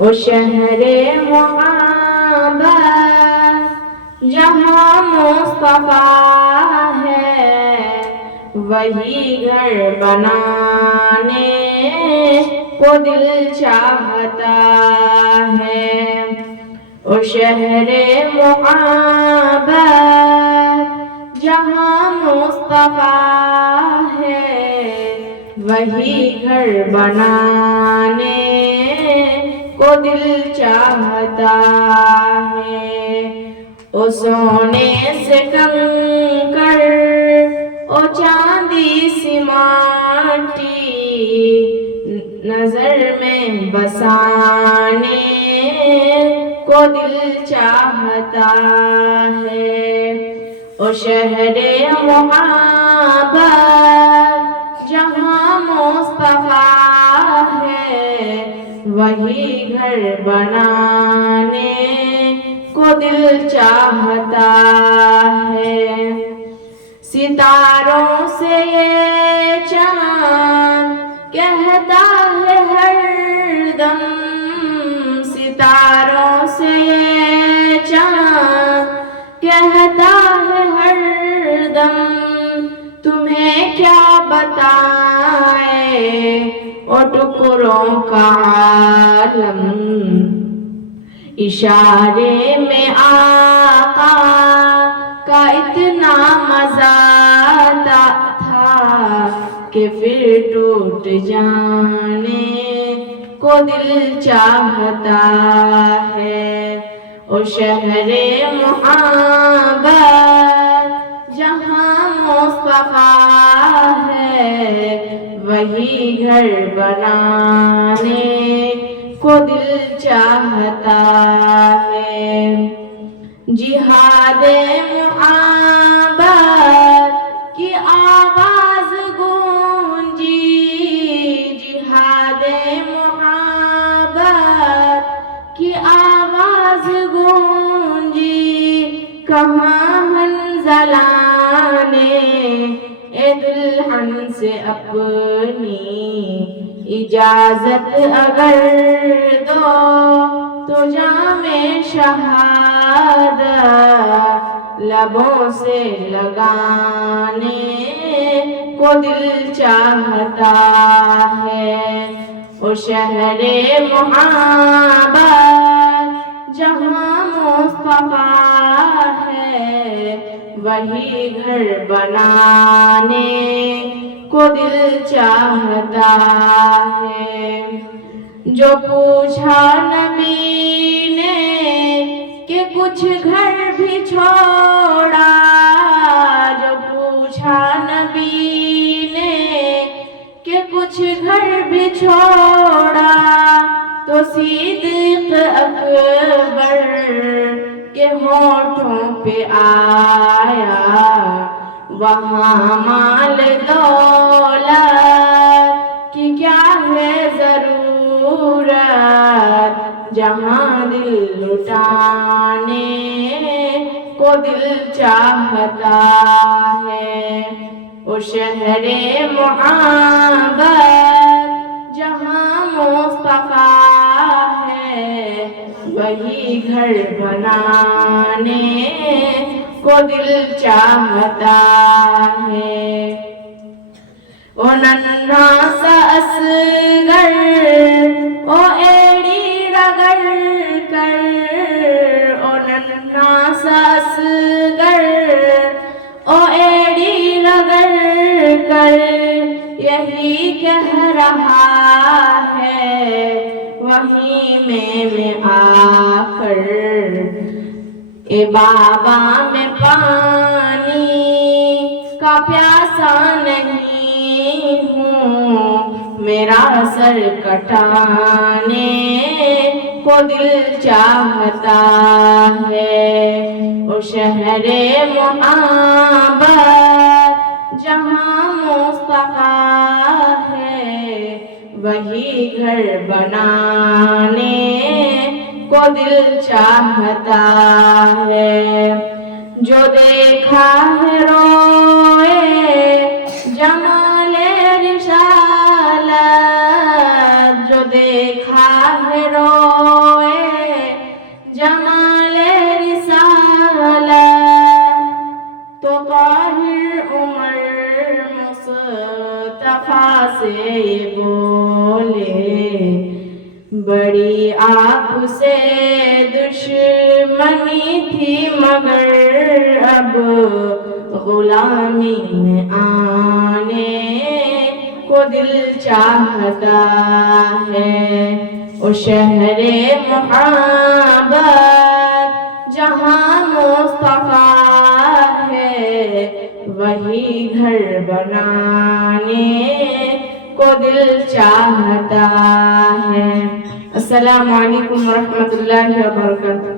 وہ شہر محبت جہاں مصطفیٰ ہے، وہی گھر بنانے کو دل چاہتا ہے۔ وہ شہر محبت جہاں مصطفیٰ ہے، وہی گھر بنانے کو دل چاہتا ہے۔ او سونے سے کنکر، او چاندی سی ماٹی، نظر میں بسانے کو دل چاہتا ہے۔ او شہر محبت جہاں مصطفیٰ ہے، وہی گھر بنانے کو دل چاہتا ہے۔ ستاروں سے یہ چاند کہتا ہے ہر دم، ستاروں سے یہ چاند کہتا ہے ہر دم، تمہیں کیا بتائیں او ٹکڑوں کا عالم۔ اشارے میں آقا کا اتنا مزہ تھا کہ پھر ٹوٹ جانے کو دل چاہتا ہے۔ او شہر محبت جہاں مصطفیٰ ہے، وہی گھر بنانے کو دل چاہتا ہے۔ جہاد محبت کی آواز گونجی، جہاد محبت کی آواز گونجی، کہاں حنظلہ نے اے دلہن سے اپنی اجازت اگر دو تو جام شہادت لبوں سے لگانے کو دل چاہتا ہے۔ وہ شہر محبت جہاں مصطفیٰ ہے، وہی گھر بنانے کو دل چاہتا ہے۔ جو پوچھا نبی نے کہ کچھ گھر بھی چھوڑا، جو پوچھا نبی نے کہ کچھ گھر بھی چھوڑا، تو صدیق اکبر کے ہونٹوں پہ آیا وہاں مال دولت کی کیا ہے ضرورت، جہاں دل لٹانے کو دل چاہتا ہے۔ وہ شہر محبت جہاں مصطفیٰ ہے، وہی گھر بنانے کو دل چاہتا ہے۔ او ننھا سا اصغر، او ایڑی رگڑ کر، او ننھا سا اصغر، او ایڑی رگڑ کر، یہی کہہ رہا ہے وہیں میں آ کر، اے بابا میں پانی کا پیاسا نہیں ہوں، میرا سر کٹانے کو دل چاہتا ہے۔ وہ شہر محبت جہاں مصطفیٰ ہے، وہی گھر بنانے کو دل چاہتا ہے۔ جو دیکھا ہے روئے جمال رسالت، جو دیکھا ہے روئے سے یہ بولے، بڑی آپ سے دشمنی تھی مگر اب غلامی میں آنے کو دل چاہتا ہے۔ او شہر محبت جہاں مصطفیٰ ہے، وہی گھر بنانے کو دل چاہتا ہے۔ السلام علیکم ورحمۃ اللہ وبرکاتہ۔